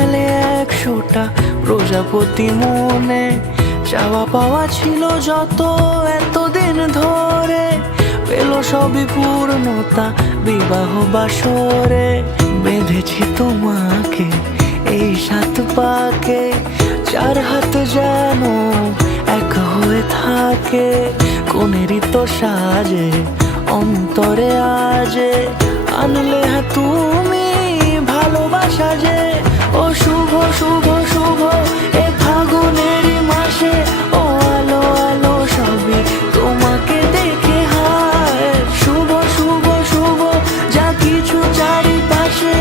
মেলে 100টা প্রজাপতি মনে, চাওয়া পাওয়া ছিল যত এতদিন ধরে, পেল সবই পূর্ণতা বিবাহ বাসরে। বেঁধেছি তোমাকে এই 7 পাকে, 4 হাত যেন এক হয়ে থাকে। কোনেরই তো সাজে অন্তরে আজে, আনলে তুমি ভালোবাসা যে। ও শুভ শুভ শুভ এ ফাগুনেরই মাসে, ও আলো আলো সবই তোমাকে দেখে হায়। শুভ শুভ শুভ যা কিছু চারিপাশে,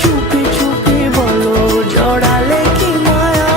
চুপি চুপি বলো জড়ালে কি মায়া।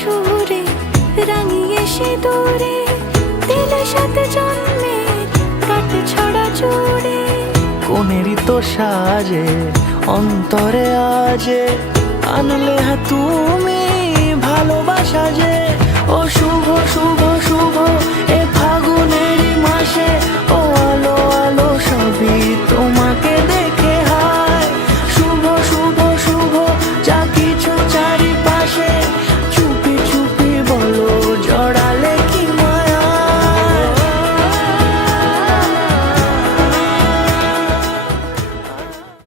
সুরে রাঙিয়ে সে দূরে, দিলে 7 জন্মের কাট ছড়া জুড়ে। কোনেরই তো সাজে অন্তরে আজে, আনলে তুমি ভালোবাসা যে। ও শুভ শুভ শুভ